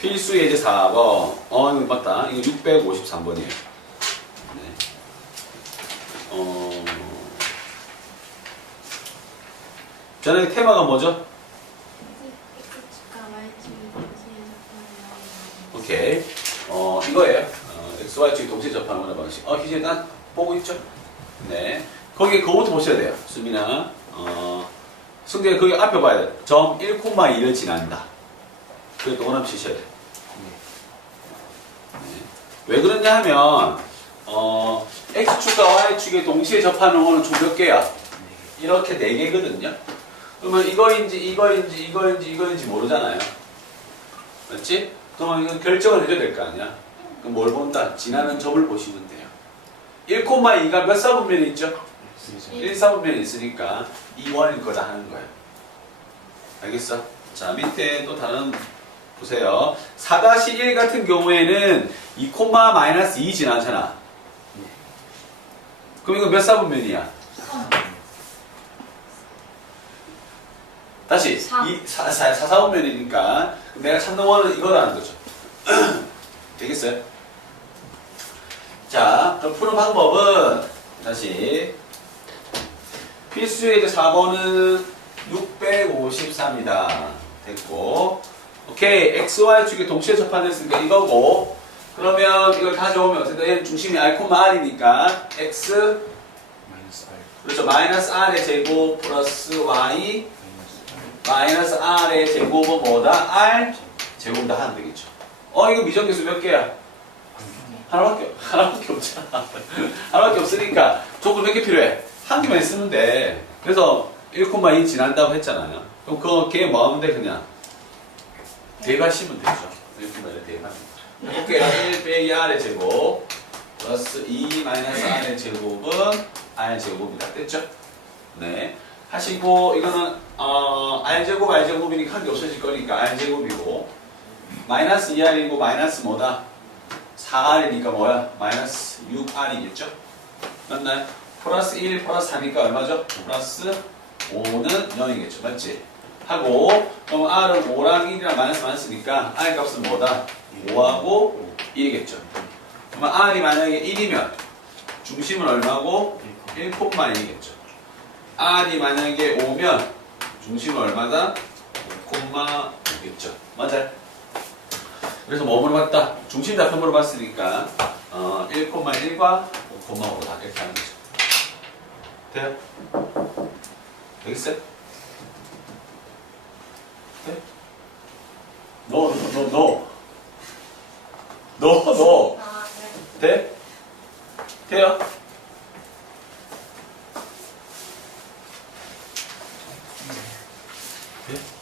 필수 예제 4번. 어, 이거 맞다. 이거 653번이에요. 네. 어. 저는 테마가 뭐죠? 오케이. 어, 이거예요. 어, XY축이 동시에 접하는 거나 방식. 어, 희재 난 보고 있죠? 네. 거기 그거부터 보셔야 돼요. 수민아. 어, 승재 거기 앞에 봐야 돼. 점 1,2를 지난다. 그게 동그라미 치셔야 돼. 네. 왜 그러냐 하면, 어, X축과 Y축이 동시에 접하는 거는 총 몇 개야? 이렇게 네 개거든요. 그러면 이거인지 이거인지 이거인지 이거인지 모르잖아요. 맞지? 그러면 이건 결정을 해줘야 될 거 아니야. 그럼 뭘 본다? 지나는 점을 보시면 돼요. 1,2가 몇 사분면이 있죠? 1사분면이 있으니까 2원일 거다 하는 거예요. 알겠어? 자, 밑에 또 다른 보세요. 4-1 같은 경우에는 2, 마이너스 2 지나잖아. 그럼 이거 몇 사분면이야? 다시 사. 이 4, 4, 4사분면이니까 내가 찾는 원은 이거라는 거죠. 되겠어요? 자, 그럼 푸는 방법은 다시 필수의 이제 4번은 653이다. 됐고 오케이 x, y 축이 동시에 접한됐으니까 이거고 그러면 이걸 가져오면 어쨌든 얘는 중심이 r, r이니까 x 그렇죠 마이너스 r의 제곱 플러스 y 마이너스 R r의 제곱은 뭐다? r 제곱은 다 하면 되겠죠. 어 이거 미정계수 몇 개야? 하나밖에 하나밖에 없잖아. 하나밖에 없으니까 조건 몇 개 필요해? 한 개만 쓰면 돼. 그래서 1,2 지난다고 했잖아요. 그럼 그거 걔 뭐 하면 돼 그냥 대입하시면 되죠. 1,2를 대입하면. 볼게요. 1 빼기 r의 제곱 플러스 2 마이너스 r의 제곱은 r 제곱이다. 됐죠? 네. 하시고 이거는 어, r 제곱 r 제곱이니까 한개 없어질 거니까 r 제곱이고 마이너스 2r이고 마이너스 뭐다? 4r이니까 뭐야? 마이너스 6r이겠죠? 맞나요? 플러스 1 플러스 4니까 얼마죠? 플러스 5는 0이겠죠. 맞지? 하고 그럼 r은 5랑 1이랑 마이너스 마이너스니까 r 값은 뭐다? 5하고 1이겠죠. 그러면 r이 만약에 1이면 중심은 얼마고? 1,1이겠죠. r이 만약에 5면 중심은 얼마다? 5,5겠죠. 맞아요? 그래서 뭐 물어봤다? 중심 답변 물어봤으니까 어, 1,1과 5,5다 이렇게 하는 거죠. 돼요? 되겠어요? 돼? 너, 너, 너. 너, 너. 아, 네. 돼? 돼요? 돼?